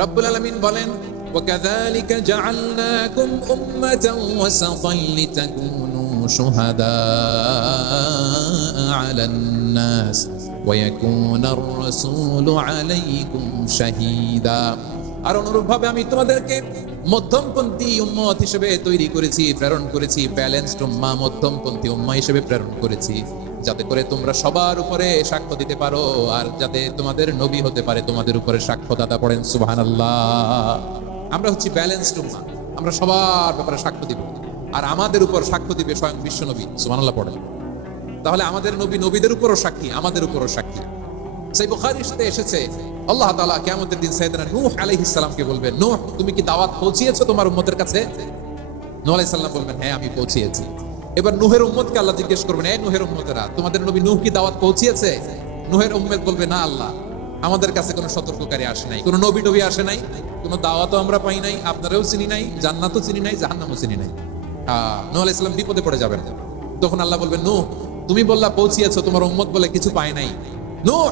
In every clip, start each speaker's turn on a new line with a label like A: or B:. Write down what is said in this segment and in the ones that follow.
A: রব্বুল আলামিন বলেন وكذلك جعلناكم أمة وسطا لتكونوا شهداء على الناس ويكون الرسول عليكم شهيدا আর অনুরূপভাবে আমি তোমাদেরকে মধ্যমপন্থী উম্মত হিসেবে তৈরি করেছি, প্রেরণ করেছি ব্যালেন্সড উম্মা, মধ্যমপন্থী উম্মা হিসেবে প্রেরণ করেছি। যাতে করে তোমরা সবার উপরে সাক্ষ্য দিতে পারো আর যাতে তোমাদের নবী হতে পারে, তোমাদের উপরে সাক্ষ্য দাতা পড়েন, সুবহানাল্লাহ। আমরা হচ্ছি ব্যালেন্সড উম্মা, আমরা সবার ব্যাপারে সাক্ষ্য দিব। আর আমাদের উপর সাক্ষ্য দিবে স্বয়ং বিশ্ব নবী, সুবহানাল্লাহ পড়েন। তাহলে আমাদের নবী নবীদের উপরও সাক্ষী, আমাদের উপরও সাক্ষী। সেই বুখারীর সাথে এসেছে আল্লাহ তাআলা কিয়ামতের দিন সাইয়েদনা নূহ আলাইহিস সালামকে বলবেন, নূহ, তুমি কি দাওয়াত পৌঁছিয়েছো তোমার উম্মতের কাছে? নূহ আলাইহিস সালাম বলবেন হ্যাঁ আমি পৌঁছিয়েছি। এবার নূহের উম্মতকে আল্লাহ জিজ্ঞেস করবেন, এই নূহের উম্মতেরা, তোমাদের নবী নূহ কি দাওয়াত পৌঁছিয়েছে? নূহের উম্মত বলবে, না, আল্লাহ, আমাদের কাছে কোনো সতর্ককারী আসে নাই, কোনো নবী নবী আসে নাই, কোনো দাওয়াতও আমরা পাই নাই, আপনারাও চিনি নাই, জান্নাতও চিনি নাই, জাহান্নামও চিনি নাই। নূহ আলাইহিস সালাম বিপদে পড়ে যাবেন। তখন আল্লাহ বলবেন, নূহ, তুমি বললা পৌঁছিয়েছো, তোমার উম্মত বলে কিছু পায় নাই। নূহ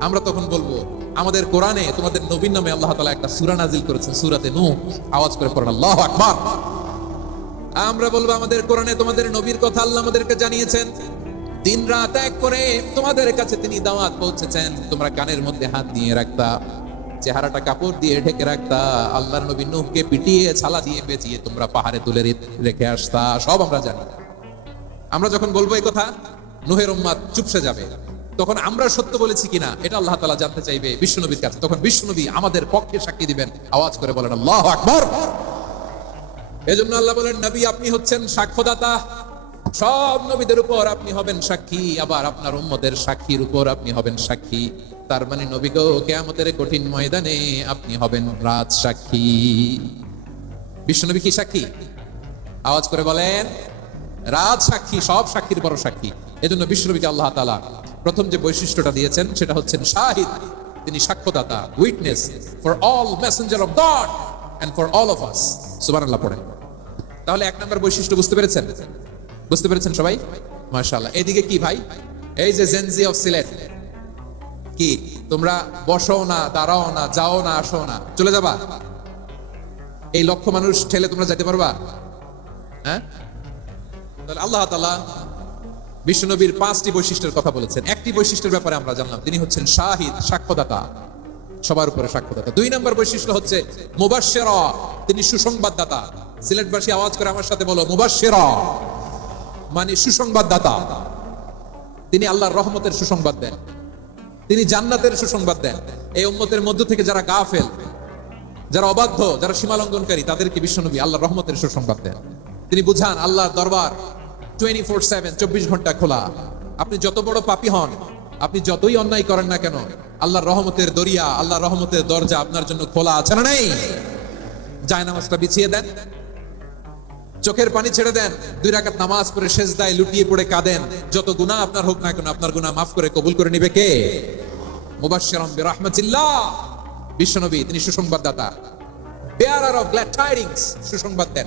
A: আমরা তখন বলব, আমাদের কোরআনে তোমাদের নবীন নামে আল্লাহ তালা একটা সুরা নাজিল করেছেন, সুরাতে নূহ। আওয়াজ করে পড়েন, আল্লাহ আকবার। আমরা বলব, আমাদের কোরআনে তোমাদের নবীর কথা আল্লাহ আমাদেরকে জানিয়েছেন। দিন রাত এক করে তোমাদের কাছে তিনি দাওয়াত পৌঁছেছেন। তোমরা কানের মধ্যে হাত দিয়ে রাখতা, চেহারাটা কাপড় দিয়ে ঢেকে রাখতা, আল্লাহর নবী নূহকে পিটিয়ে, ছালা দিয়ে বেঁচিয়ে তোমরা পাহাড়ে তুলে রেখে আসতা, সব আমরা জানি। আমরা যখন বলব এই কথা, নুহের উম্মাদ চুপসে যাবে। তখন আমরা সত্য বলেছি কিনা, এটা আল্লাহ তালা জানতে চাইবে বিশ্বনবীর কাছে। তখন বিশ্বনবী আমাদের পক্ষে সাক্ষী দিবেন, আওয়াজ করে বলেন, আল্লাহ আকবর! এজন্য আল্লাহ বলেন, নবী, আপনি হচ্ছেন সাক্ষ্যদাতা। সব নবীদের উপর আপনি হবেন সাক্ষী, আবার আপনার উম্মদের সাক্ষীর উপর আপনি হবেন সাক্ষী। তার মানে নবী গো, কেয়ামতের কঠিন ময়দানে আপনি হবেন রাজ সাক্ষী। বিশ্বনবী কি সাক্ষী? আওয়াজ করে বলেন, রাজ সাক্ষী, সব সাক্ষীর বড় সাক্ষী। এজন্য বিশ্বনবীকে আল্লাহ তাআলা প্রথম যে বৈশিষ্ট্যটা দিয়েছেন, সেটা হচ্ছেন শাহিদ। তিনি সাক্ষ্যদাতা witness for all messenger of God and for all of us সুবহানাল্লাহ, পড়েন। তাহলে এক নম্বর বৈশিষ্ট্য বুঝতে পেরেছেন? বুঝতে পেরেছেন সবাই? মাশাআল্লাহ। এদিকে কি ভাই? এই যে জেনজি অফ সিলেট কি? তোমরা বসো না, দাঁড়াও না, যাও না, আসো না। চলে যাবা? এই লক্ষ মানুষ ঠেলে তোমরা যেতে পারবা? হ্যাঁ? তাহলে আল্লাহ তাআলা বিশ্বনবীর পাঁচটি বৈশিষ্ট্যের কথা বলেছেন। একটি বৈশিষ্ট্যের ব্যাপারে আমরা জানলাম, তিনি হচ্ছেন শাহিদ, সাক্ষ্যদাতা। সবার উপরে সাক্ষ্যদাতা। দুই নম্বর বৈশিষ্ট্য হচ্ছে মুবাশশিরা, তিনি সুসংবাদদাতা। সিলেটবাসী আওয়াজ করে আমার সাথে বলো, মুবাশশিরা মানে সুসংবাদদাতা। তিনি আল্লাহর রহমতের সুসংবাদ দেন। তিনি জান্নাতের সুসংবাদ দেন। এই উম্মতের মধ্য থেকে যারা গাফেল, যারা অবাধ্য, যারা সীমালঙ্ঘনকারী, তাদেরকে বিশ্বনবী আল্লাহ রহমতের সুসংবাদ দেন। তিনি বুঝান, আল্লাহর দরবার টোয়েন্টি ফোর সেভেন, চব্বিশ ঘণ্টা খোলা। আপনি যত বড় পাপী হন, আপনি যতই অন্যায় করেন না কেন, আল্লাহর রহমতের দরিয়া, আল্লাহর রহমতের দরজা আপনার জন্য খোলা আছে না নেই? যায় নামাজটা বিছিয়ে দেন। চোখের পানি ছেড়ে দেন। দুই রাকাত নামাজ পড়ে শেষ দায় লুটিয়ে পড়ে কাঁদেন। যত গুনাহ আপনার হোক না কেন, আপনার গুনাহ মাফ করে কবুল করে নিবে কে? মুবাশশিরাম বিশ্বনবী, তিনি সুসংবাদদাতা। সুসংবাদ দেন।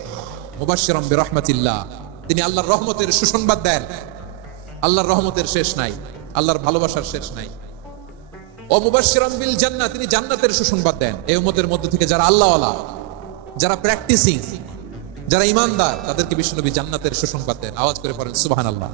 A: মুবাশশিরাম বিরহমাতিল্লাহ। তিনি আল্লাহর রহমতের সুসংবাদ দেন। আল্লাহর রহমতের শেষ নাই, আল্লাহর ভালোবাসার শেষ নাই। ও মুবাশিরম বিল জান্নাত তিনি জান্নাতের সুসংবাদ দেন। এই উম্মতের মধ্যে থেকে যারা আল্লাহওয়ালা, যারা প্র্যাকটিসিং যারা ইমানদার, তাদেরকে বিশ্বনবী জান্নাতের সুসংবাদ দেন। আওয়াজ করে পড়েন, সুবহানাল্লাহ।